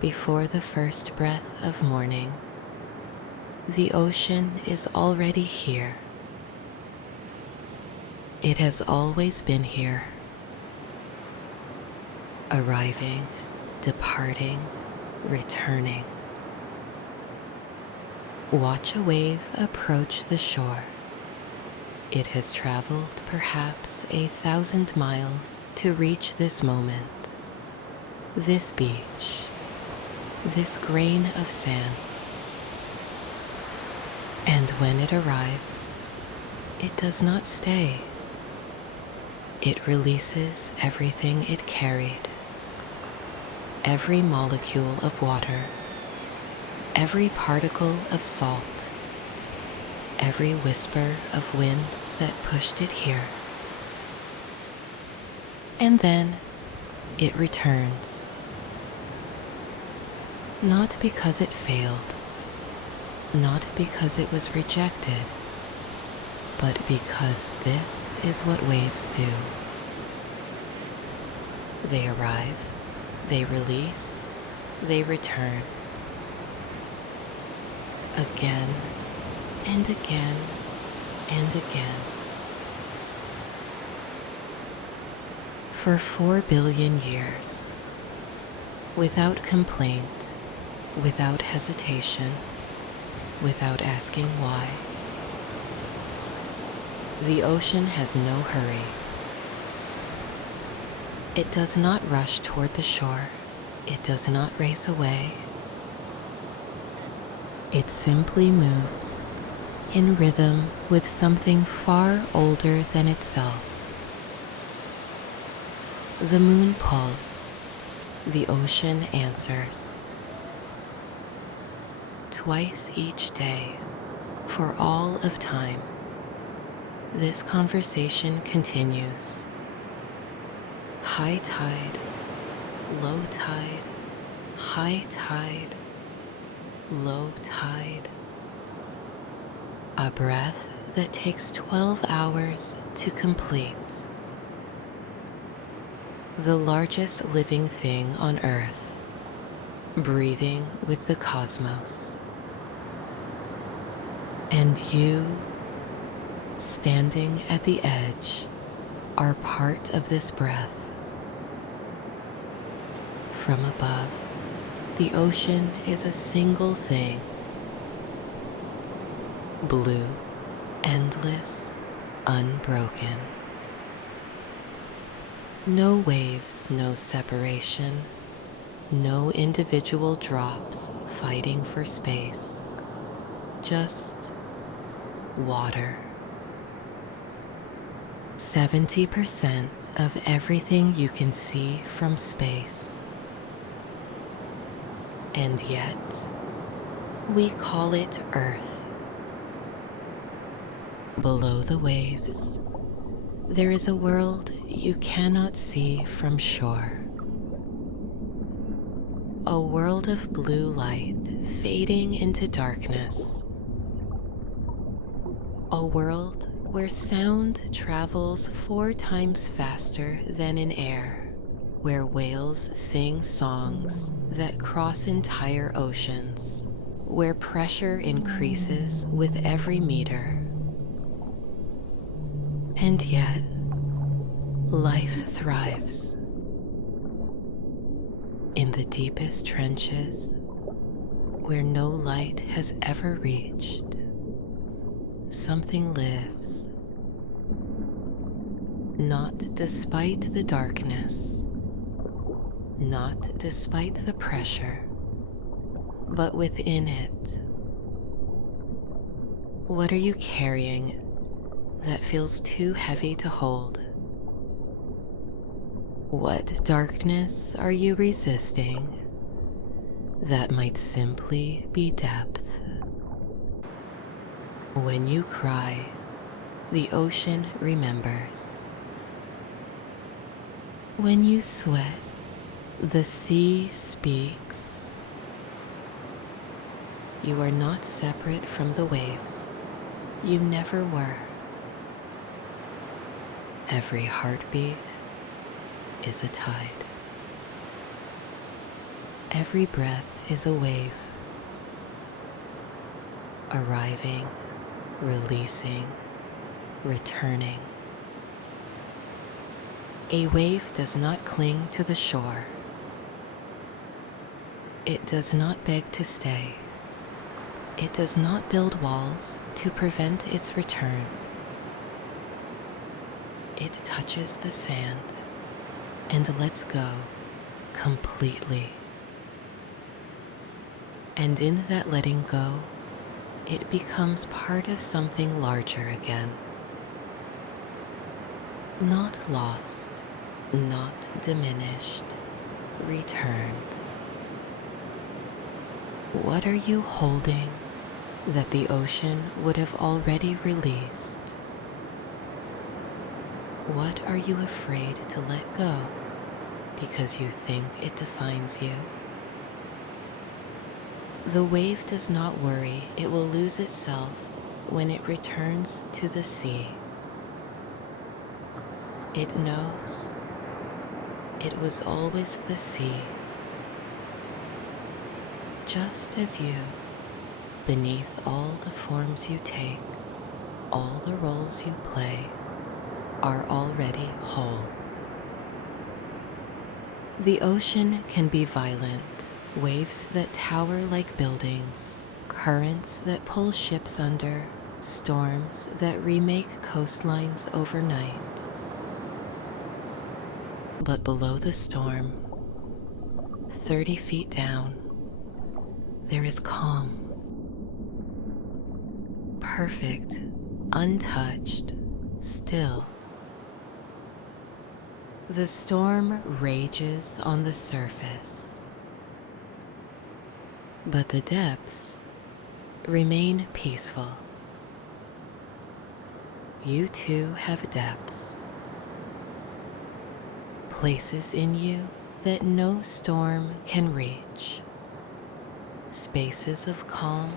Before the first breath of morning, the ocean is already here. It has always been here, arriving, departing, returning. Watch a wave approach the shore. It has traveled perhaps 1,000 miles to reach this moment, this beach, this grain of sand. And when it arrives, it does not stay. It releases everything it carried, every molecule of water, every particle of salt, every whisper of wind that pushed it here. And then it returns. Not because it failed, not because it was rejected, but because this is what waves do. They arrive, they release, they return. Again and again and again. For 4 billion years, without complaint, without hesitation, without asking why. The ocean has no hurry. It does not rush toward the shore. It does not race away. It simply moves in rhythm with something far older than itself. The moon pulls. The ocean answers. Twice each day, for all of time, this conversation continues. High tide, low tide, high tide, low tide. A breath that takes 12 hours to complete. The largest living thing on Earth, breathing with the cosmos. And you, standing at the edge, are part of this breath. From above, the ocean is a single thing. Blue, endless, unbroken. No waves, no separation, no individual drops fighting for space. Just water. 70% of everything you can see from space. And yet, we call it Earth. Below the waves, there is a world you cannot see from shore. A world of blue light fading into darkness. A world where sound travels 4 times faster than in air, where whales sing songs that cross entire oceans, where pressure increases with every meter. And yet, life thrives. In the deepest trenches, where no light has ever reached, something lives. Not despite the darkness, not despite the pressure, but within it. What are you carrying that feels too heavy to hold? What darkness are you resisting that might simply be depth? When you cry, the ocean remembers. When you sweat, the sea speaks. You are not separate from the waves. You never were. Every heartbeat is a tide. Every breath is a wave, arriving, releasing, returning. A wave does not cling to the shore. It does not beg to stay. It does not build walls to prevent its return. It touches the sand and lets go completely. And in that letting go, it becomes part of something larger again. Not lost, not diminished, returned. What are you holding that the ocean would have already released? What are you afraid to let go because you think it defines you? The wave does not worry it will lose itself when it returns to the sea. It knows it was always the sea, just as you, beneath all the forms you take, all the roles you play, are already whole. The ocean can be violent, waves that tower like buildings, currents that pull ships under, storms that remake coastlines overnight. But below the storm, 30 feet down, there is calm. Perfect, untouched, still. The storm rages on the surface, but the depths remain peaceful. You too have depths, places in you that no storm can reach, spaces of calm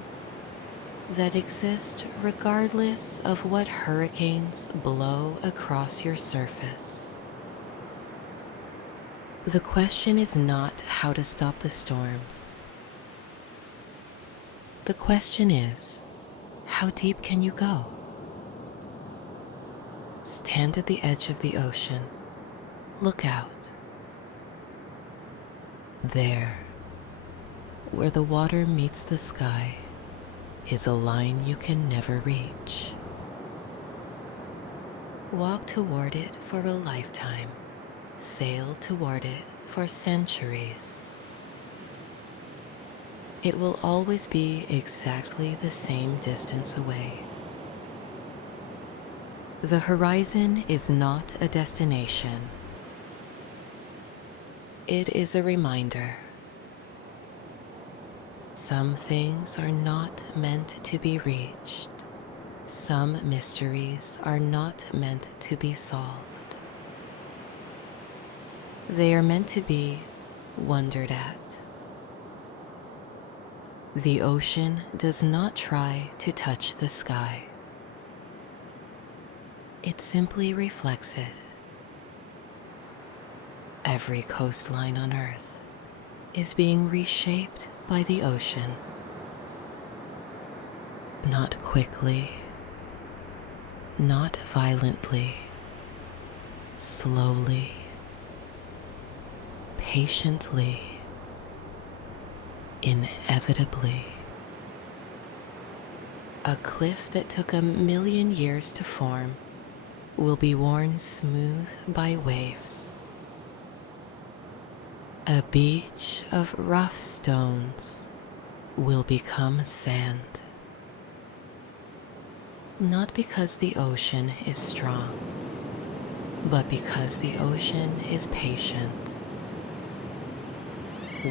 that exist regardless of what hurricanes blow across your surface. The question is not how to stop the storms. The question is, how deep can you go? Stand at the edge of the ocean. Look out. There, where the water meets the sky, is a line you can never reach. Walk toward it for a lifetime. Sail toward it for centuries. It will always be exactly the same distance away. The horizon is not a destination. It is a reminder. Some things are not meant to be reached. Some mysteries are not meant to be solved. They are meant to be wondered at. The ocean does not try to touch the sky. It simply reflects it. Every coastline on Earth is being reshaped by the ocean. Not quickly, not violently, slowly, patiently, inevitably. A cliff that took 1,000,000 years to form will be worn smooth by waves. A beach of rough stones will become sand. Not because the ocean is strong, but because the ocean is patient.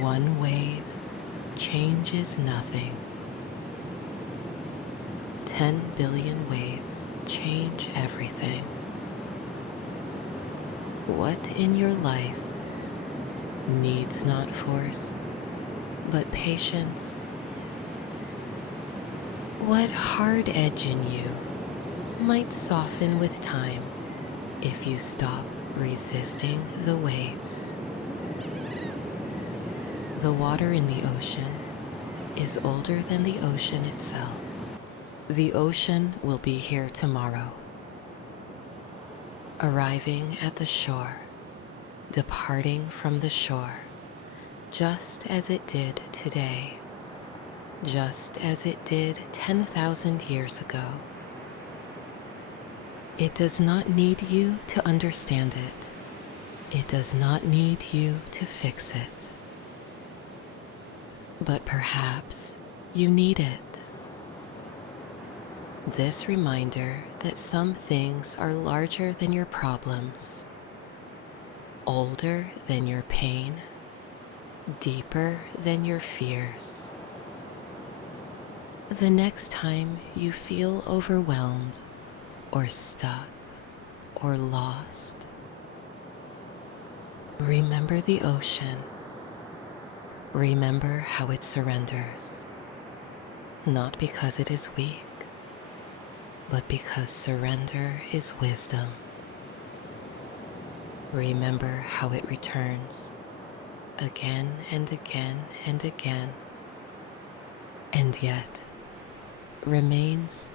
One wave changes nothing. 10 billion waves change everything. What in your life needs not force, but patience? What hard edge in you might soften with time if you stop resisting the waves? The water in the ocean is older than the ocean itself. The ocean will be here tomorrow, arriving at the shore, departing from the shore, just as it did today, just as it did 10,000 years ago. It does not need you to understand it. It does not need you to fix it. But perhaps you need it. This reminder that some things are larger than your problems, older than your pain, deeper than your fears. The next time you feel overwhelmed or stuck or lost, remember the ocean. Remember how it surrenders, not because it is weak, but because surrender is wisdom. Remember how it returns again and again and again, and yet remains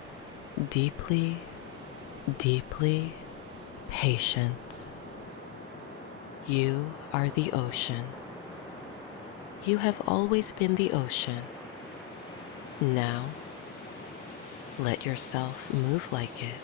deeply, deeply patient. You are the ocean. You have always been the ocean. Now, let yourself move like it.